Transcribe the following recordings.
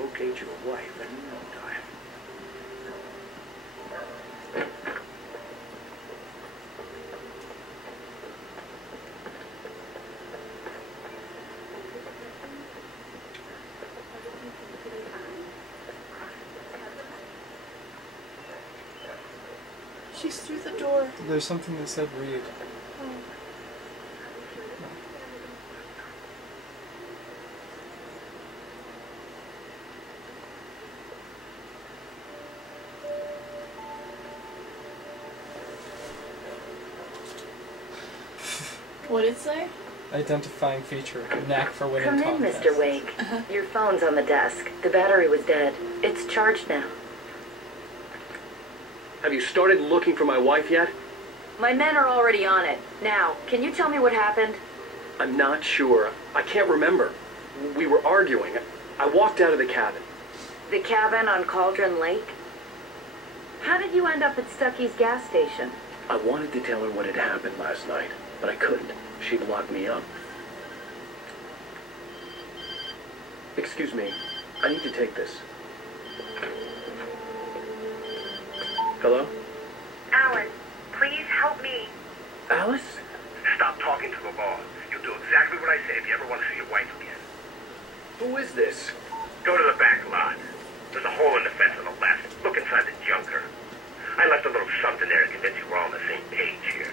locate your wife in no time. She's through the door. There's something that said read. What did it say? Identifying feature. Knack for winning Come in, contests. Mr. Wake. Your phone's on the desk. The battery was dead. It's charged now. Have you started looking for my wife yet? My men are already on it. Now, can you tell me what happened? I'm not sure. I can't remember. We were arguing. I walked out of the cabin. The cabin on Cauldron Lake? How did you end up at Stucky's gas station? I wanted to tell her what had happened last night, but I couldn't. She'd lock me up. Excuse me. I need to take this. Hello? Alan, please help me. Alice? Stop talking to the law. You'll do exactly what I say if you ever want to see your wife again. Who is this? Go to the back lot. There's a hole in the fence on the left. Look inside the junker. I left a little something there to convince you we're all on the same page here.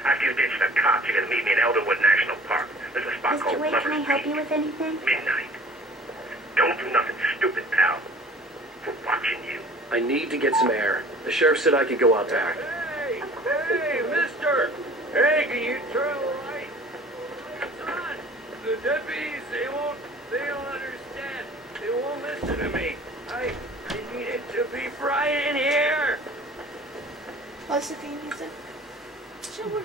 After you ditch the cops, you're going to meet me in Elderwood National Park. There's a spot called Mr. Wake, Lover's can I help Peak. you with anything? Midnight. Don't do nothing stupid, pal. We're watching you. I need to get some air. The sheriff said I could go out back. Hey, mister! Hey, can you turn the light? Son, the deputies, they don't understand. They won't listen to me. I need it to be bright in here. What's the theme music? Show her.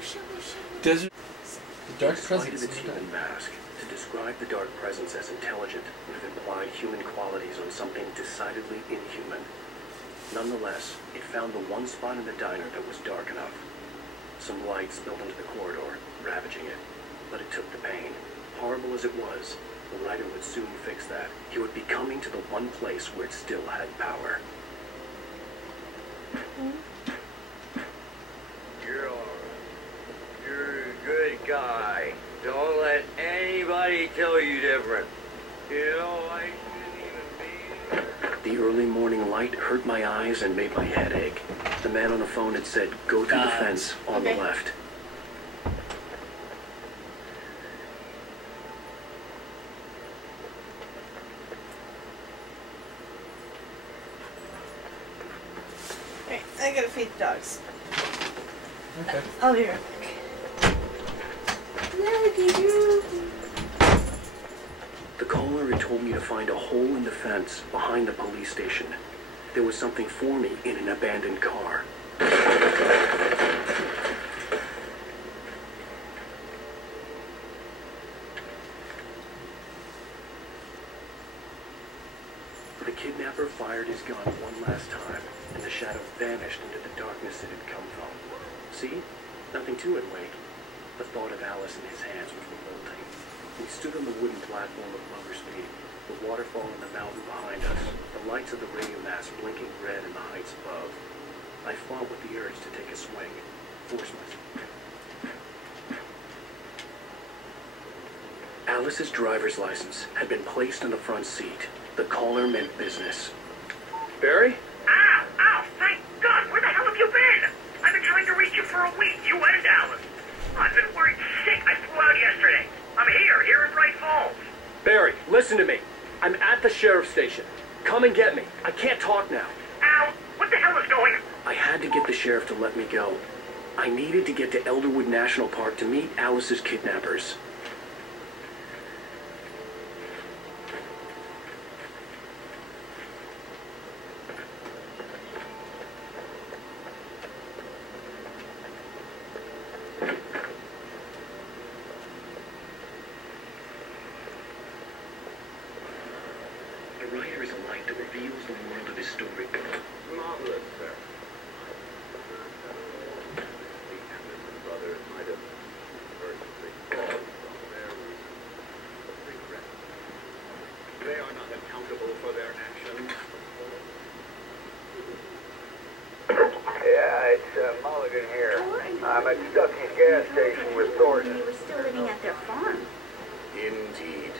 Desert. The dark In spite presence. of its human mask, to describe the dark presence as intelligent would have implied human qualities on something decidedly inhuman. Nonetheless, it found the one spot in the diner that was dark enough. Some light spilled into the corridor, ravaging it. But it took the pain. Horrible as it was, the writer would soon fix that. He would be coming to the one place where it still had power. You're all right. You're a good guy. Don't let anybody tell you different. You know, I shouldn't even be here. The early morning light hurt my eyes and made my head ache. The man on the phone had said, go through the fence on the left. Alright, I gotta feed the dogs. Okay. I'll be right back. The caller had told me to find a hole in the fence behind the police station. There was something for me in an abandoned car. The kidnapper fired his gun one last time, and the shadow vanished into the darkness it had come from. See? Nothing to it, Wake. The thought of Alice in his hands was revolting. We stood on the wooden platform of Lover's Peak, the waterfall in the mountain behind us, the lights of the radio mast blinking red in the heights above. I fought with the urge to take a swing, force myself. Alice's driver's license had been placed on the front seat. The caller meant business. Barry? Ow! Ow! Thank God! Where the hell have you been? I've been trying to reach you for a week. You and Alice. I've been worried sick. I flew out yesterday. I'm here in Bright Falls. Barry, listen to me. I'm at the sheriff's station. Come and get me. I can't talk now. Ow! What the hell is going on? I had to get the sheriff to let me go. I needed to get to Elderwood National Park to meet Alice's kidnappers. The writer is a light that reveals the world of his story. Marvelous, sir. The Anderson brothers might have personally called from their regret. They are not accountable for their actions. Yeah, it's Mulligan here. I'm at Stuckey's gas station with Thornton. You were still living at their farm. Indeed.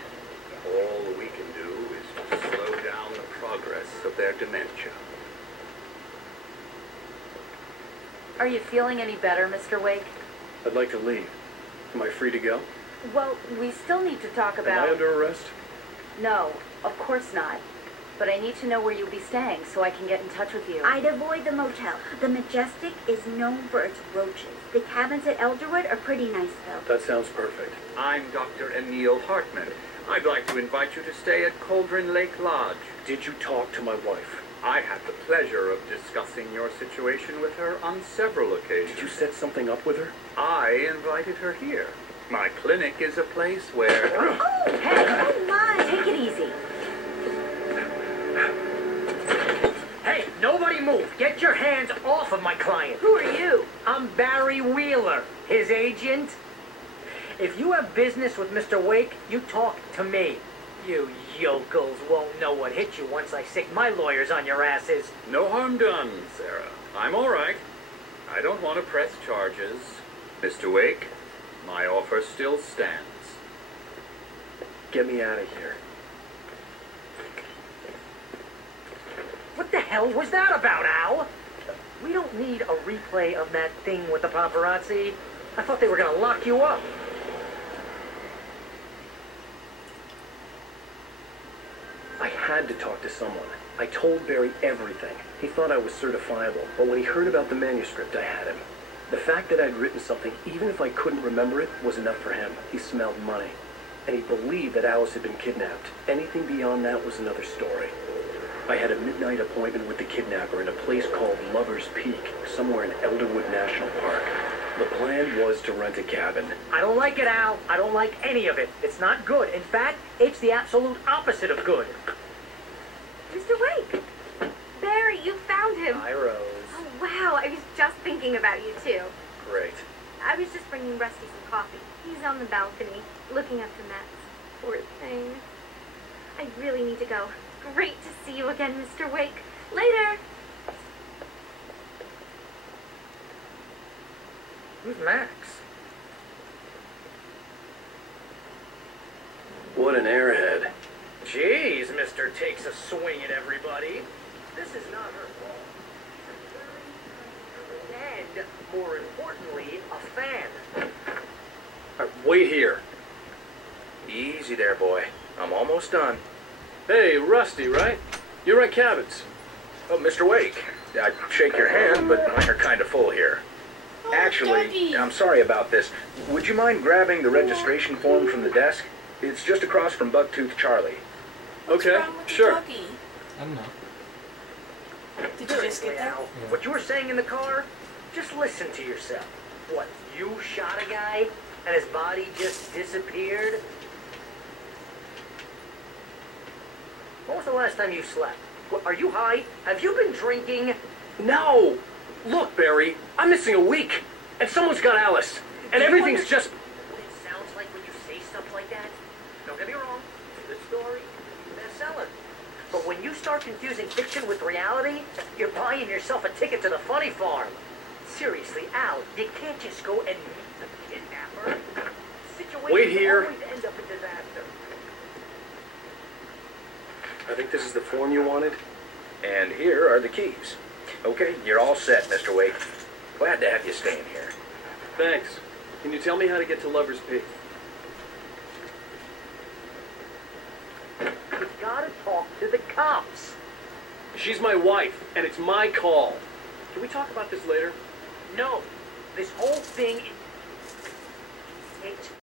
All we can do is to slow down the progress of their dementia. Are you feeling any better, Mr. Wake? I'd like to leave. Am I free to go? Well, we still need to talk Am about... I under arrest? No, of course not. But I need to know where you'll be staying so I can get in touch with you. I'd avoid the motel. The Majestic is known for its roaches. The cabins at Elderwood are pretty nice, though. That sounds perfect. I'm Dr. Emil Hartman. I'd like to invite you to stay at Cauldron Lake Lodge. Did you talk to my wife? I had the pleasure of discussing your situation with her on several occasions. Did you set something up with her? I invited her here. My clinic is a place where... Oh, hey! Oh, my! Take it easy. Hey, nobody move. Get your hands off of my client. Who are you? I'm Barry Wheeler, his agent. If you have business with Mr. Wake, you talk to me. You yokels won't know what hit you once I stick my lawyers on your asses. No harm done, Sarah. I'm all right. I don't want to press charges. Mr. Wake, my offer still stands. Get me out of here. What the hell was that about, Al? We don't need a replay of that thing with the paparazzi. I thought they were gonna lock you up. I had to talk to someone. I told Barry everything. He thought I was certifiable, but when he heard about the manuscript, I had him. The fact that I'd written something, even if I couldn't remember it, was enough for him. He smelled money. And he believed that Alice had been kidnapped. Anything beyond that was another story. I had a midnight appointment with the kidnapper in a place called Lover's Peak, somewhere in Elderwood National Park. The plan was to rent a cabin. I don't like it, Al. I don't like any of it. It's not good. In fact, it's the absolute opposite of good. Mr. Wake! Barry, you found him! Hi, Rose. Oh, wow, I was just thinking about you, too. Great. I was just bringing Rusty some coffee. He's on the balcony, looking up the Mets. Poor thing. I really need to go. Great to see you again, Mr. Wake. Later! Who's Max? What an airhead. Jeez, Mr. Takes a swing at everybody. This is not her fault. And, more importantly, a fan. All right, wait here. Easy there, boy. I'm almost done. Hey, Rusty, right? You rent cabins. Oh, Mr. Wake. I'd shake your hand, but mine are kind of full here. Actually, Dougie. I'm sorry about this. Would you mind grabbing the registration form from the desk? It's just across from Bucktooth Charlie. What's Okay, wrong with the sure. doggy? I don't know. Did you just get that? Al, what you were saying in the car, just listen to yourself. What, you shot a guy and his body just disappeared? When was the last time you slept? What, are you high? Have you been drinking? No! Look, Barry, I'm missing a week, and someone's got Alice, and Do you everything's just... It sounds like when you say stuff like that, don't get me wrong, it's a good story, bestseller. But when you start confusing fiction with reality, you're buying yourself a ticket to the funny farm. Seriously, Al, you can't just go and meet the kidnapper. Situations Wait here. always end up in disaster. I think this is the form you wanted. And here are the keys. Okay, you're all set, Mr. Wake. Glad to have you staying here. Thanks. Can you tell me how to get to Lover's Peak? You've got to talk to the cops. She's my wife, and it's my call. Can we talk about this later? No, this whole thing... It's